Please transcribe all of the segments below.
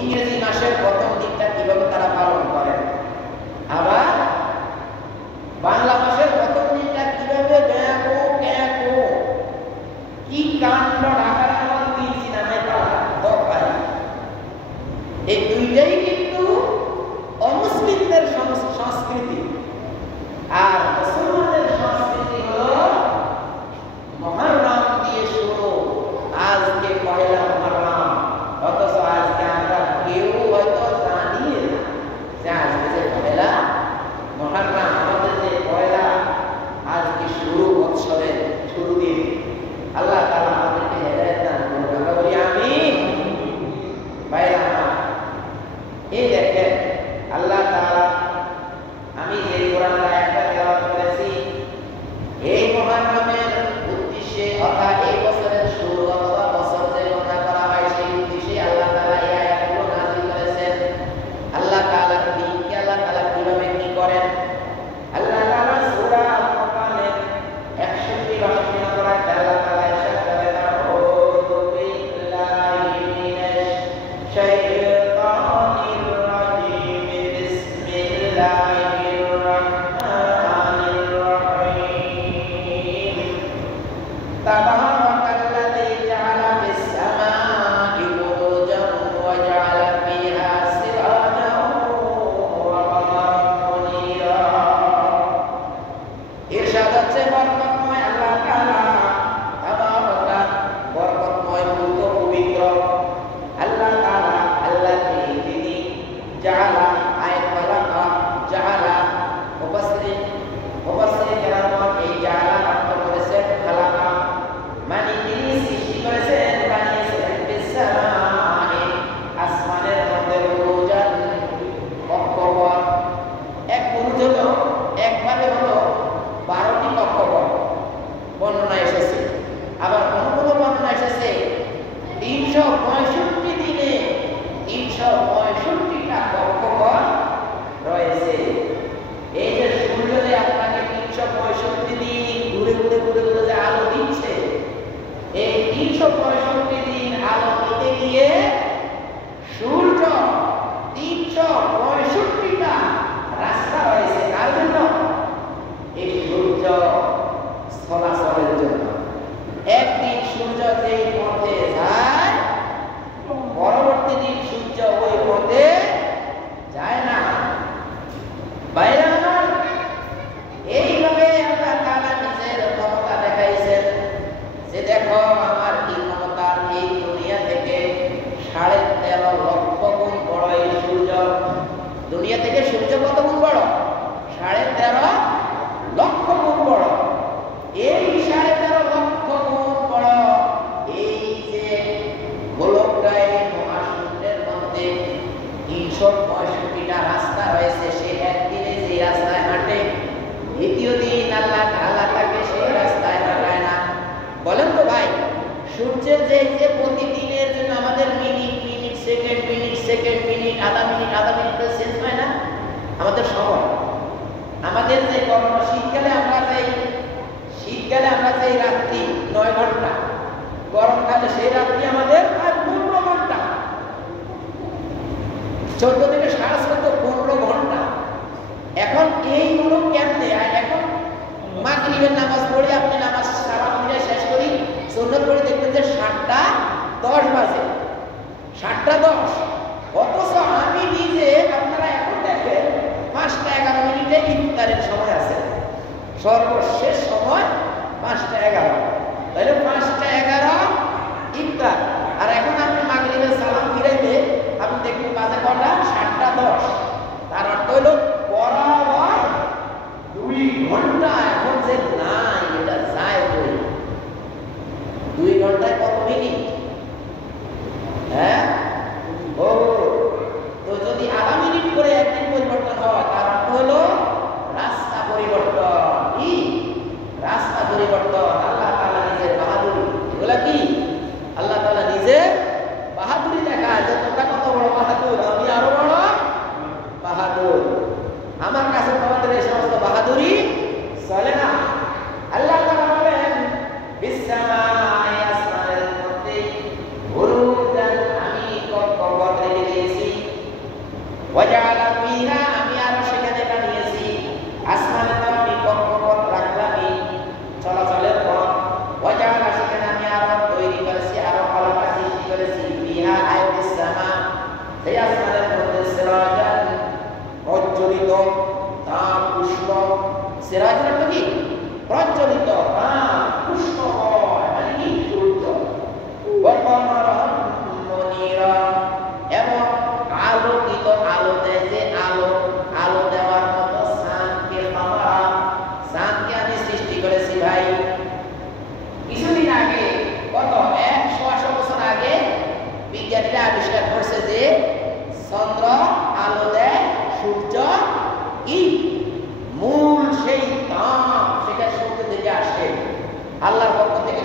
ইংরেজি মাসের প্রথম দিনটা কিভাবে তারা পালন করেন। আবার ইহুদিদের সংস্কৃতি, আর মুসলমানদের সংস্কৃতি হলো মুহররম দিয়ে শুরু। আজকে পয়লা মুহররম, অথচ আজকে আমরা কেউ হয়তো জানি না যে আজকে যে পয়লা মুহররম, আমাদের যে পয়লা আজকে শুরু, উৎসবের শুরু দিন। আল্লাহ তাআলা আমাদেরকে হেদায়েত দান করুন, আমরা বলি আমিন। ভাইরা এই দেখেন আল্লাহ তাআলা, আমি যে কোরআন আয়াতটা তেলাওয়াত করেছি, এই মুহররমের উদ্দেশ্যে অর্থাৎ এই বছরের শুরু অথবা বছর যে গণনা করা হয় সেই উদ্দেশ্যে আল্লাহ তাআলা এই আয়াতগুলো নাযিল করেছেন। আল্লাহ তাআলা দিনকে আল্লাহ তাআলা কিভাবে কি করেন, আল্লাহ তাআলা সূরা আল-ফুরকানের 61-62 নম্বর আয়াতে আল্লাহ তাআলা ইরশাদ করেন, আউযু বিল্লাহি মিনাশ শাইতানির রাজীম, বিসমিল্লাহির রাহমানির রাহিম। তাবারাকাল্লাযী জাআলা ফিস সামাই বুরুজান ওয়া জাআলা ফিহা সিরাজান ওয়া কমারান মুনীরা। ইরশাদ হচ্ছে বরকতময় আল্লাহ তাআলা, তাবারাকা বরকতময় পূর্ণ পবিত্র আল্লাহ তাআলা, আল্লাযী যিনি জাআলা আয়াত বালাকা জাআলা মুফাসসিরিন কেরাম এই জাআলা অর্থ করেছেন খালাকা, মানে তিনি সৃষ্টি করেছেন, বানিয়েছেন বিসসামাই আসমানের মধ্যে বুরুজান কক্ষপথ। এক বুরুজ হলো একভাবে হলো 12টি কক্ষপথ বর্ণনা এসেছে, আবার কোন কোন বর্ণনা এসেছে 365 দিনে 365টা কক্ষপথ রয়েছে। এই যে সূর্য যে আপনাকে 365 দিন ঘুরে ঘুরে ঘুরে ঘুরে যে আলো দিচ্ছে, এই 365 দিন আলো দিতে গিয়ে সূর্য 365টা রাস্তা রয়েছে। কার জন্য? এই সূর্য চলাচলের জন্য। একদিন সূর্য যেই পথে যায়, পরবর্তী দিন সূর্য ওই পথে যায় না। বাইরে আমার এইভাবে আল্লাহ তাআলা নিজের ক্ষমতা দেখাইছেন যে দেখো আমার কি ক্ষমতা, এই দুনিয়া থেকে 13.5 লক্ষ গুণ বড় এই সূর্য। দুনিয়া থেকে সূর্য কত গুণ বড়? 13.5 লক্ষ গুণ বড়। এই 13.5 লক্ষ গুণ বড় এই যে গোলকটায় মহাশূন্যের মধ্যে 365টা রাস্তা রয়েছে, সে একদিনে যে রাস্তায় হাঁটে, দ্বিতীয় দিন আল্লাহ তাআলা তাকে সেই রাস্তায় হাঁটায় না। বলেন তো ভাই, সূর্যের যে প্রতিদিনের জন্য আমাদের minute minute second minute second minute আধা মিনিট চেঞ্জ হয় না আমাদের সময়। আমাদের যে গরম শীতকালে আমরা যে রাত্রি 9 ঘন্টা, গরমকালে সেই রাত্রি আমাদের 15 ঘন্টা, 14 থেকে 14.5 15 ঘন্টা। এখন এইগুলো কেমনে? এখন মাগরিবের নামাজ পড়ে আপনি নামাজ সালাম ফিরে শেষ করি সুন্নত পড়ে দেখবেন যে 7:10 বাজে, 7:10। অথচ আমি নিজে, আপনারা এখন দেখেন 5:11 ইফতারের সময় আছে, সর্বশেষ সময় 5:11, তাহলে 5:11 ইফতার। আর এখন আপনি মাগরিবের সালাম ফিরাইতে আপনি দেখবেন বাজে কটা? 7:10। তার অর্থ হলো বরাবর 2 ঘন্টা এখন যে নাই, এটা যায় 2 ঘন্টায় কত মিনিট? হ্যাঁ, ও তো যদি আধা মিনিট করে একদিন পরিবর্তন হয়, তার অর্থ হলো রাস্তা পরিবর্তন। কি রাস্তা পরিবর্তন? আল্লাহ তাআলা নিজের বাহাদুরি। এগুলা কি? আল্লাহ তাআলা নিজের বাহাদুরি দেখায় যে তোমরা কত বড় বাহাদুর, আমি আরো বড় বাহাদুর। আমার কাছে তোমাদের এই সমস্ত বাহাদুরি চলে না। আল্লাহ তাআলা বলেন বিসসামাই আসমানের মধ্যে বুরুজান আমি কক্ষপথ রেখে দিয়েছি, ওয়া জাআলা ফিহা আমি আরো সেখানে বানিয়েছি, আসমানে তো আমি কক্ষপথ রাখলামই চলাচলের পথ, ওয়া জাআলা সেখানে আমি আরো তৈরি করেছি, আরো আলাদা সৃষ্টি করেছি, ফিহা আয়াতিস সামা সেই আসমানের মধ্যে সিরাজান প্রজ্বলিত সিরাজুল অর্থ কি? প্রজ্বলিত, পুষ্পময়, মানে কি সূর্য। এবং আলোকিত, আলো দেয় যে আলো, আলো দেওয়ার মতো চাঁদকে চাঁদকে আমি সৃষ্টি করেছি ভাই। কিছুদিন আগে, কত 100 বছর আগে বিজ্ঞানীরা আবিষ্কার করছে যে চন্দ্র আলো দেয়, সূর্য কি মূল সেই তাপ সেটা সূর্য থেকে আসে, আল্লাহর পক্ষ থেকে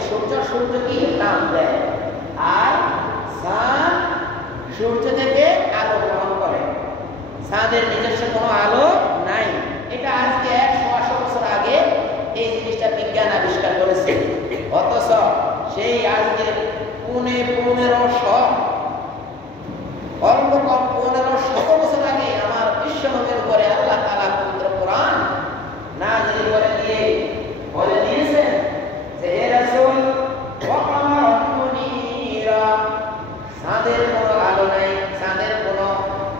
সূর্য কি তাপ দেয়, আর চাঁদ সূর্য থেকে আলো গ্রহণ করে। চাঁদের নিজস্ব কোনো আলো নাই। এটা আজকে 100 বছর আগে এই জিনিসটা বিজ্ঞান আবিষ্কার করেছে। অথচ সেই আজকে 1500 অল্প কম 1500 বছর আগে আমার বিশ্বনবীর উপরে আল্লাহ তাআলা পবিত্র কোরআন নাযিল করে দিয়ে বলে দিয়েছেন যে হে রাসূল ওয়া কামারান মুনীরা, চাঁদের কোনো আলো নাই, চাঁদের কোনো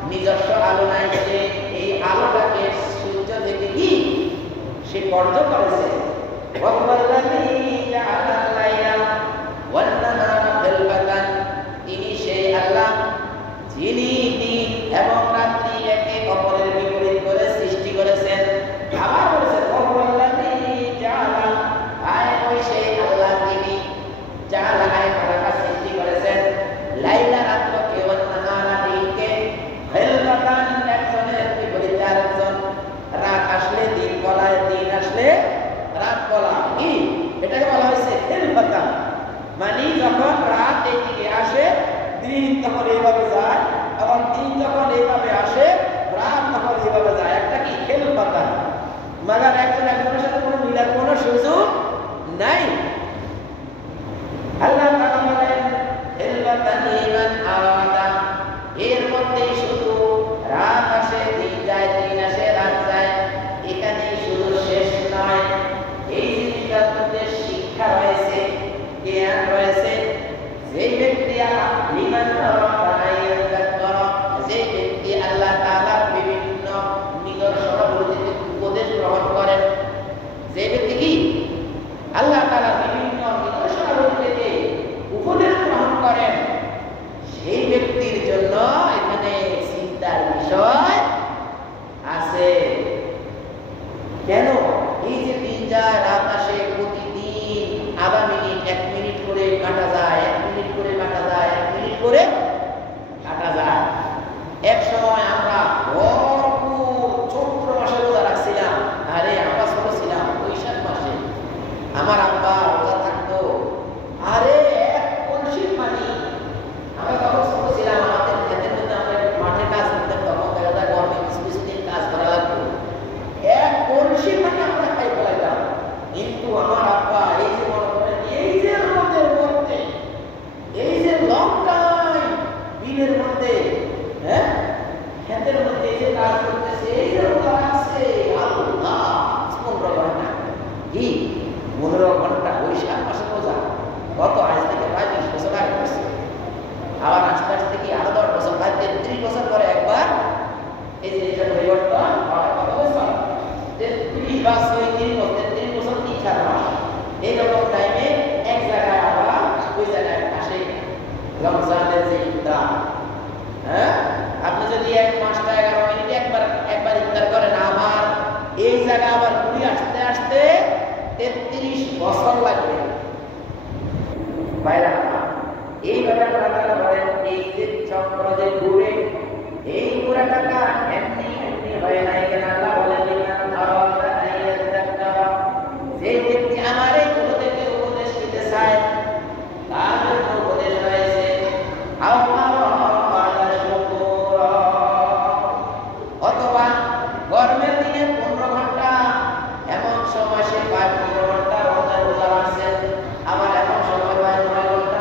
নিজস্ব আলো নাই, সে এই আলোটাকে সূর্য থেকে কি সে বর্জন করেছে। ওয়া হুয়াল্লাযী জাআলা আল-লাইলা ওয়ান-নাহারা খিলফাতান, তিনি সেই আল্লাহ যিনি দিন এবং রাত্রি একে অপরের বিপরীত করে সৃষ্টি করেছেন। আবার বলেছেন ওয়া হুয়াল্লাযী জাআলা, আয় ওই সেই আল্লাহ যিনি জাআলা আয় খালাকা সৃষ্টি করেছেন লাইলা রাতকে ওয়ান-নাহারা দিনকে খিলফাতান, একজনের বিপরীতে আরেকজন। রাত আসলে দিন বলা, দিন আসলে রাত বলা, কি এটাকে বলা হয়েছে খিলফাতান। মানে যখন রাত এইদিকে আসে দিন তখন এইভাবে যায়, এবং দিন যখন এইভাবে আসে রাত তখন এইভাবে যায়। একটা কি খিলফাতান, মাগার একজন একজনের সাথে কোনো মিলার কোনো সুযোগ নাই। আল্লাহ তাআলা বলেন খিলফাতান লিমান আরাদা, এর মধ্যে শুধু রাত আসে দিন যায়, দিন আসে রাত যায়, এখানে শুধু শেষ নয়, এই জিনিসটার মধ্যে শিক্ষা রয়েছে, জ্ঞান রয়েছে। যে ব্যক্তি লিমান আরাদা আইয়াযাক্কারা, যে ব্যক্তি আল্লাহ তাআলার বিভিন্ন নিদর্শনাবলীতে উপদেশ গ্রহণ করেন, যে ব্যক্তি কি আল্লাহ তাআলার বিভিন্ন নিদর্শনাবলীতে উপদেশ গ্রহণ করেন, সেই ব্যক্তির জন্য এখানে চিন্তার বিষয় আছে। কেন? এই যে দিন যায় রাত আসে, প্রতিদিন আধা মিনিট 1 মিনিট করে কাটা যায়, 1 মিনিট করে কাটা যায়, 1 মিনিট করে কাটা যায়। এক সময় আমরা ভরপুর চৈত্র মাসে রোজা রাখছিলাম। আরে আমরা ছোট ছিলাম, বৈশাখ মাসে আমার আব্বা রোজা থাকতো। আরে এক কলসির পানি, আমরা তখন ছোট ছিলাম, আমাদের ক্ষেতের মধ্যে আমরা মাঠে কাজ করতাম, তখন দেখা যায় গরমে কিছু দিন কাজ করা লাগতো, এক কলসির পানি আমরা খাই ফেলাইতাম। কিন্তু আমার আব্বা এই যে মনে করেন এই যে আমাদের মধ্যে এই যে লং টাইম দিনের মধ্যে, হ্যাঁ ক্ষেতের মধ্যে এই যে কাজ করতেছে, এই যে রোজা রাখছে, আল্লাহ 15 ঘন্টা, কি 15 ঘন্টা বৈশাখ মাসে রোজা। কত আজ থেকে প্রায় 20 বছর আগে করছে। আবার আস্তে আস্তে কি আরো 10 বছর, প্রায় 33 বছর পরে একবার এই যে এটা পরিবর্তন হয়। কত বছর? 33 বা 33 বছর 3-4 মাস। এইরকম টাইমে এক জায়গায় আবার ওই জায়গায় আসে রমজানের যে ইফতার। হ্যাঁ, আপনি যদি 1 মাসটা 11 মিনিটে একবার ইফতার করেন, আবার এই জায়গা আবার ঘুরে আসতে আসতে 33 বছর লাগবে। বাইরে এইভাবে আপনারা বলেন এই যে চক্র যে ঘুরে, এই পুরা টাকা এমনি হয় না। এখানে আল্লাহ বলেন যে ব্যক্তি আমার এই উপদেশকে উপদেশ দিতে চায় তার জন্য উপদেশ রয়েছে অথবা গরমের দিনে 15 ঘন্টা, এমন সময় সে 15 ঘন্টা রোজা রাখছেন, আবার এমন সময় 9 ঘন্টা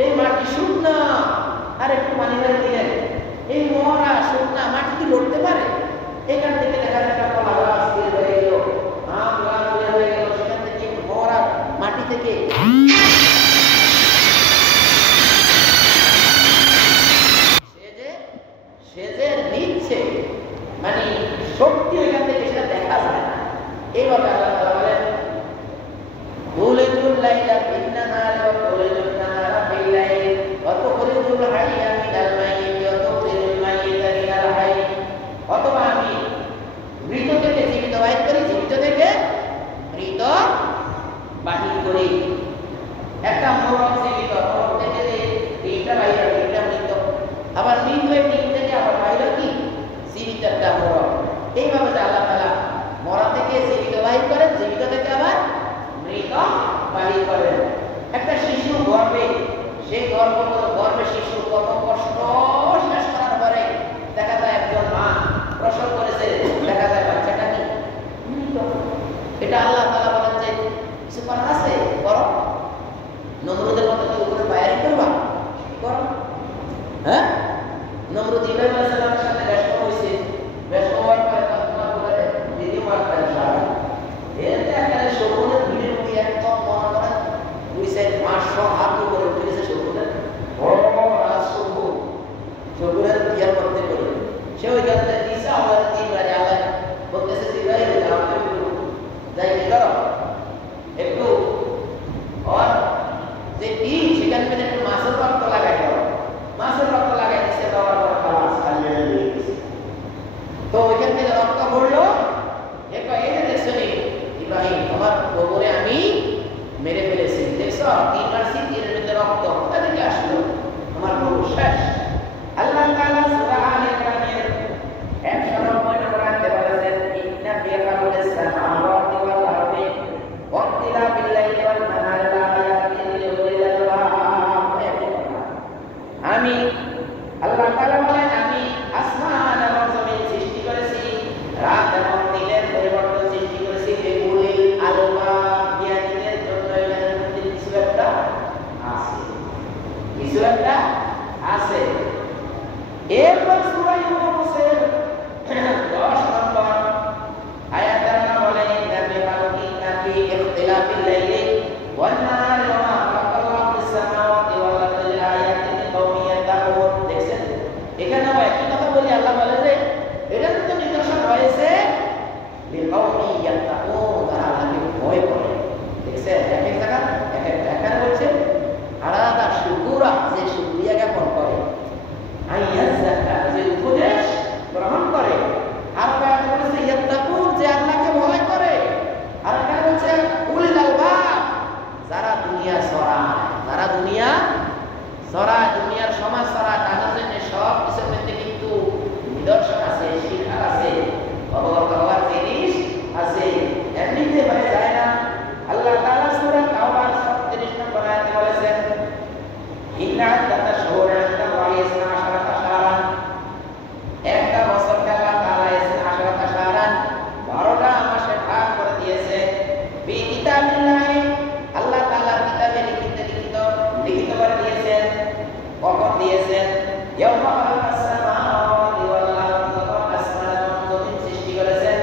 এই মাটি শুকনা, আর একটু পানি ঢেলে দিলেন, এই মরা শুকনা মাটি কি লড়তে পারে? এখান থেকে দেখা যায় একটা কলা গাছ বের হয়ে গেল, আম গাছ বের হয়ে গেল, সেখান থেকে মরা মাটি থেকে সে যে নিচ্ছে, মানে শক্তি ওইখান থেকে সেটা দেখা যায় না। এইভাবে আল্লাহ তাআলা বলেন তুলিজুল লাইলা ফিন নাহার ওয়া তুলিজুন নাহারা ফিল লাইল ওয়া তুখরিজুল হাইয়া মিনাল মাইয়িত ওয়া তুখরিজুল মাইয়িতা মিনাল হাইয়। অথবা আমি মৃত থেকে জীবিত বাহির করি, জীবিত থেকে মৃত বাহির করি। একটা মোরগ জীবিত, মোরগ থেকে তিনটা বাহির হয়, তিনটা মৃত, আবার মৃত হয়ে তিন থেকে আবার বাহির কি জীবিত একটা মোরগ। এইভাবে যে আল্লাহ তাআলা মরা থেকে জীবিত বাহির করেন, জীবিত থেকে আবার মৃত বাহির করেন। একটা শিশু গর্ভে, সেই গর্ভে শিশু কত কষ্ট শেষ করার পরে দেখা যায় একজন মা প্রসব করেছে, দেখা যায় বাচ্চাটা কি মৃত। এটা আল্লাহ তাআলা বলেন যে কিছু করার আছে, করো। নমরুদের মতো কি উপরে বায়ারি করবা? করো। হ্যাঁ, নমরুদ ইব্রাহিম আলাইহিস সালামের সাথে ব্যস্ত হয়েছে, ব্যস্ত হওয়ার পরে তার বলে দিদি মার পায় সারা এতে একটা শকুনের ভিড়ের মধ্যে একদম মনে করেন 2-500 হাত উপরে উঠে গেছে শকুনের, বড় বড় রাজ শকুনের বিয়ার করতে করে সে ওই কাছে দিশা আমার 3 বারে আল্লাহ বলতেছে ইব্রাহিম যাও একটু যাই কি করো একটু, আর যে কি সেখান থেকে একটু মাছের রক্ত লাগাই দাও, মাছের রক্ত লাগাই দিচ্ছে, দেওয়ার পর খালাস খালিয়ে দিয়ে দিচ্ছে। তো ওইখান থেকে রক্ত পড়লো, এরপর এই যে দেখছো ইব্রাহিম তোমার গোবরে আমি মেরে ফেলেছি, দেখছো 3 মারছি, 3 এর মধ্যে রক্ত কোথা থেকে আসলো? আমার প্রভু শেষ। আল্লাহ তাআলা সূরা আল ইমরানের 190 নম্বর আয়াতে বলেছেন ইন্না ফি খালকিস সামাওয়াতি ওয়াল আরদি ওয়া ইখতিলাফিল লাইলি ওয়ান নাহারি লাআয়াতিন লিউলিল আলবাব। আমি আল্লাহ তাআলা বলেন আমি আসমান এবং জমিন সৃষ্টি করেছি, রাত এবং দিনের পরিবর্তন সৃষ্টি করেছি, লিউলিল আলবাব জ্ঞানীদের জন্য। এর মধ্যে কিছু একটা আছে, কিছু একটা আছে। এরপর সূরা ইউনূসের 10 নম্বর আয়াতে আল্লাহ বলেন ইন্না ফি ইখতিলাফিল লাইলি ওয়ান নাহারি ওয়া মা খালাকাল্লাহু ফিস সামাওয়াতি ওয়াল আরদি লাআয়াতিন লিকাওমিন ইয়াত্তাকুন। দেখছেন এখানেও একই কথা বলি, আল্লাহ বলে যে এটার তো নিদর্শন রয়েছে লিকাওমিন ইয়াত্তাকুন, তারা আল্লাহকে ভয় করে। দেখছেন এক এক জায়গা এক একটা এখানে বলছে আলাদা শুকরা, যে শুকরিয়া জ্ঞাপন করে, আইয়াজ্জাকা যে উপদেশ গ্রহণ করে, আর আয়াতে বলেছে ইয়াত্তাকুন যে আল্লাহকে ভয় করে, আর এখানে বলছে উলিল আলবাব যারা দুনিয়া ছড়ায়, যারা দুনিয়া ছড়ায়, দুনিয়ার সমাজ ছড়ায়, তাদের জন্য সব কিছুর মধ্যে কিন্তু নিদর্শন আছে, শিক্ষা আছে, অবগত হওয়ার জিনিস আছে, এমনিতে হয়ে যায় না। আল্লাহ তাআলা সূরা তাওবার 37 নম্বর আয়াতে বলেছেন ইন্না আদাতা শুহুর ইনদাল্লাহি 12 শাহরান, একটা বছরকে আল্লাহ তাআলা 12 শাহরান 12টা মাসে ভাগ করে দিয়েছে। ফি কিতাবিল্লাহি আল্লাহ তাআলার কিতাবে লিখিত করে দিয়েছেন। কখন দিয়েছেন? ইয়াউমা খালাকাস সামাওয়াতি ওয়াল আরদ, যখন আসমান এবং জমিন সৃষ্টি করেছেন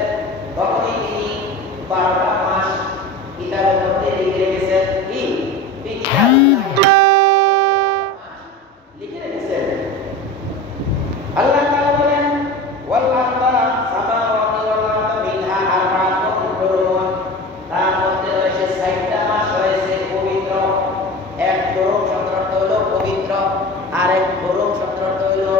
তখনই তিনি 12টা মাস কিতাবের মধ্যে লিখে রেখেছেন। কি ফি কিতাবিল্লাহি লিখে রেখেছেন। আল্লাহ তাআলা বলেন ওয়াল আরদা সামাওয়াতি ওয়াল আরদ মিনহা আরবাআতুন হুরুম, তার মধ্যে রয়েছে 60টা মাস রয়েছে পবিত্র। এক হুরুম শব্দের অর্থ হলো পবিত্র, আর এক হুরুম শব্দের অর্থ হলো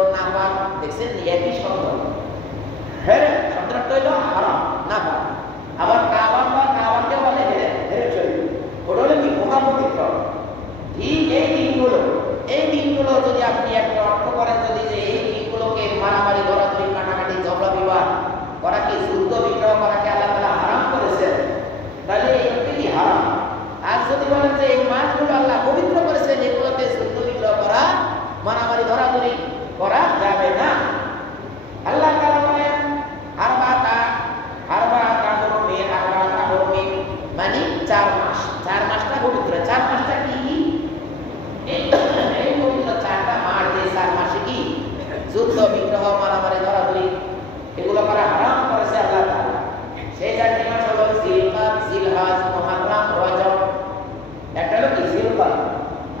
জিলকদ,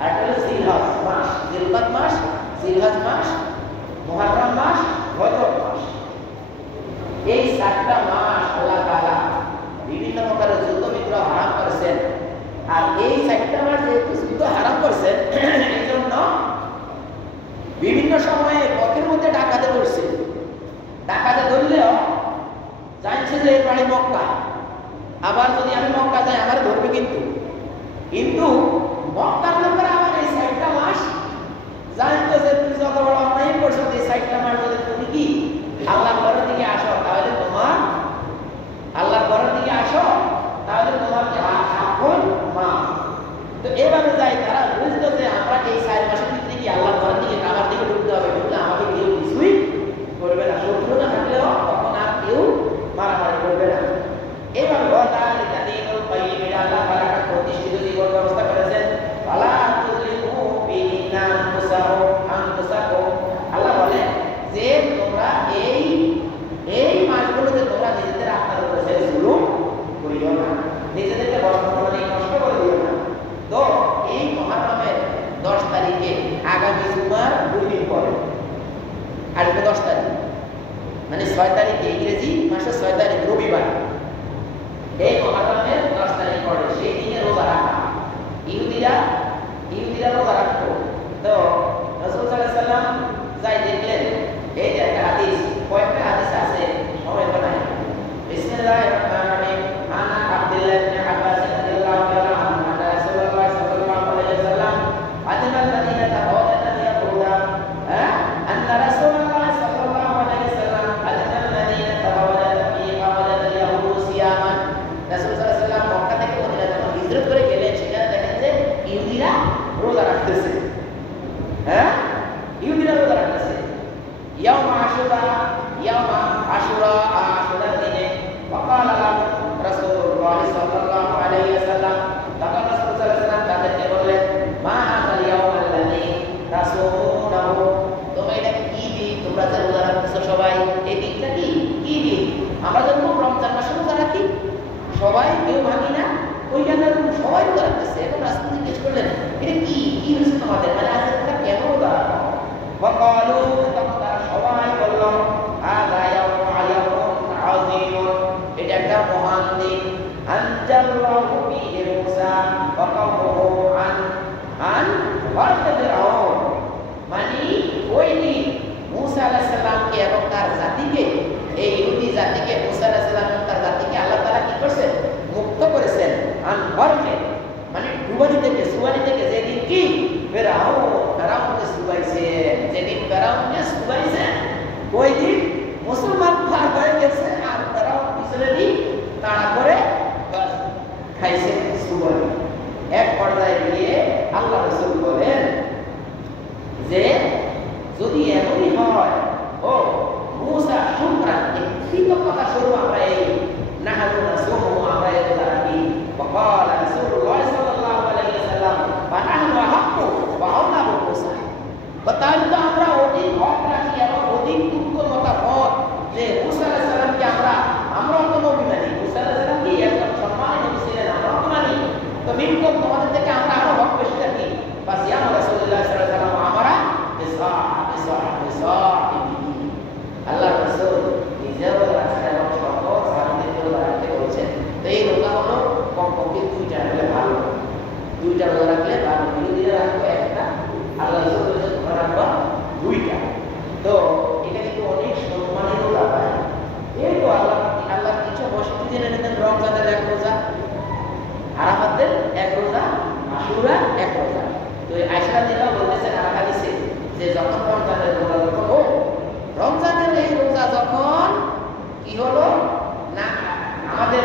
আর হলো জিলহজ মাস। জিলকদ মাস, জিলহজ মাস, মুহররম মাস, রজব মাস। এই 7টা মাস আল্লাহ তাআলা বিভিন্ন প্রকারের যুদ্ধ বিগ্রহ হারাম করেছেন। আর এই 7টা মাস যেহেতু যুদ্ধ হারাম করেছেন, এই জন্য বিভিন্ন সময়ে পথের মধ্যে ডাকাতে ধরছে। ডাকাতে ধরলেও জানছে যে এই বাড়ি মক্কা, আবার যদি আমি মক্কা যাই আমার ধরবে, কিন্তু মক্কার লোকেরা আবার এই 7টা মাস জানতো যে তুমি যত বড় অন্যায় করছো, এই 7টা মাস যদি তুমি কি আল্লাহর ঘরের দিকে আসো, তাহলে তোমার আল্লাহর ঘরের দিকে আসো, তাহলে তোমার কি আপন মা। তো এভাবে যাই তারা বুঝতো যে আমরা এই 4 মাসের ভিতরে কি আল্লাহর ঘরের দিকে কাবার দিকে ঢুকতে হবে, ঢুকলে আমাকে কেউ কিছুই করবে না, শত্রু না থাকলেও তখন আর কেউ মারামারি করবে না। এইভাবে আল্লাহ তাআলা একটা প্রতিষ্ঠিত জীবন ব্যবস্থা করেছেন। আল্লাহ বলে যে তোমরা এই মাসগুলোতে তোমরা নিজেদের আত্মার উপরে জুলুম করিও না, নিজেদেরকে বর্তমানে নষ্ট করে দিও না। তো এই মুহররমের 10 তারিখে আগামী জুমার 2 দিন পরে আসবে 10 তারিখ, মানে 6 তারিখে ইংরেজি মাসের 6 তারিখ রবিবার, এই মুহররমের 10 তারিখ পরে সেই দিনে রোজা রাখা। ইহুদিরা রোজা রাখতো। তো রাসূল সাল্লাল্লাহু আলাইহি ওয়াসাল্লাম যাই দেখলেন, এই যে একটা হাদিস, কয়েকটা হাদিস আছে, সময় তো নাই। বিসমিল্লাহির রহমানির রহিম। আনা আব্দুল্লাহ ইবনে আব্বাস রাদিয়াল্লাহু তাআলা আনহু আন রাসূলুল্লাহ সাল্লাল্লাহু আলাইহি ওয়াসাল্লাম আদিনাল মাদিনাতা ওয়াদানা ইয়াকুলা আন্না রাসূলুল্লাহ সাল্লাল্লাহু আলাইহি ওয়াসাল্লাম আদিনাল মাদিনাতা ওয়াদানা ফিহা ওয়াদানা ইয়াহুদ সিয়ামান। রাসূল সাল্লাল্লাহু আলাইহি ওয়াসাল্লাম মক্কা থেকে মদিনা যখন হিজরত করে গেলেন, সেখানে দেখেন যে ইহুদিরা রোজা রাখতেছে। ইহুদিরা রোজা রাখতেছে ইয়াউম আশুরা আশুরার দিনে। ওয়াকালা লাহুম রাসূলুল্লাহ সাল্লাল্লাহু আলাইহি ওয়াসাল্লাম, তখন রাসূল সাল্লাল্লাহু আলাইহি ওয়াসাল্লাম তাদেরকে বললেন, মা হাযাল ইয়াউমাল্লাযী তাসুমুনাহু, তোমরা এটা কি দিন তোমরা যে রোজা রাখতেছো সবাই, এই দিনটা কি দিন? আমরা যখন রমজান মাসে রোজা রাখি সবাই, কেউ ভাঙি না, ওইখানে সবাই রোজা রাখতেছে। এখন রাসূল জিজ্ঞেস করলেন, এটা কি হয়েছে তোমাদের, মানে আজ তোমরা কেন রোজা রাখো? ওয়াকালু, তখন তারা সবাই বলল, হাযা ইয়াউমুন আযীমুন, এটা একটা মহান দিন। আনজাল্লাহু ফীহি মূসা ওয়া কওমুহু আন ওয়ারতাদাউন, মানে ওই দিন মূসা আলাইহিস সালামকে এবং তার জাতিকে, এই ইহুদি জাতিকে মূসা আলাইহিস সালাম এবং তার জাতিকে আল্লাহ তাআলা কি করেছেন? মুক্ত করেছেন। আন ওয়ারকে মানে ডুবানি থেকে, সুবানি থেকে। যেদিন কি ফেরাউনকে সুবাইছেন, যেদিন ফেরাউনকে সুবাইছেন ওই দিন মুসলমান পার হয়ে গেছে, আর ফেরাউন পিছনে দিন তাড়া করে খাইছে সুবানি। এক পর্যায়ে গিয়ে আল্লাহ রাসূল বলেন যে যদি এমনই হয়, ও মূসা শুকরান, কৃতজ্ঞতা স্বরূপ আমরা এই নাহনু নাসুমু, আমরা এই রোজা রাখি। ওয়াকালা রাসূলুল্লাহ সাল্লাল্লাহু আলাইহি ওয়াসাল্লাম ওয়া নাহনু আহাক্কু ওয়া আওলা বিল মূসা, তাহলে তো আমরা অধিক হক রাখি এবং অধিক তুল্যতা পথ যে মূসা আলাইহিস সালামকে আমরাও তো নবী মানি, মূসা আলাইহিস সালাম কি একজন সম্মানিত নবী ছিলেন, আমরাও তো মানি, তো মিনকুম তোমাদের থেকে আমরা আরো হক বেশি রাখি। বাস ইয়া রাসূলুল্লাহ সাল্লাল্লাহু আলাইহি ওয়াসাল্লাম আমারা আল্লাহ রাসূল নিজেও রাখছেন এবং সকল সাহাবীদেরকেও রাখতে বলছেন। তো এই রোজা হলো কমপক্ষে 2টা রাখলে ভালো, 2টা রোজা রাখলে ভালো। বিরোধীরা রাখবো একটা, আল্লাহ রাসূল বলেছেন তোমরা রাখবা 2টা। তো এটা কিন্তু অনেক সম্মানের রোজা পায়। এই তো আল্লাহ কিছু বসতি দিন এনেছেন, রমজানের 1 রোজা, আরাফাতের 1 রোজা, আশুরা 1 রোজা। তো এই আয়েশা রাদিয়াল্লাহু বলতেছেন আর হাদিসে যে যখন রমজানের রোজা, যখন রমজানের এই রোজা যখন কি হলো না, আমাদের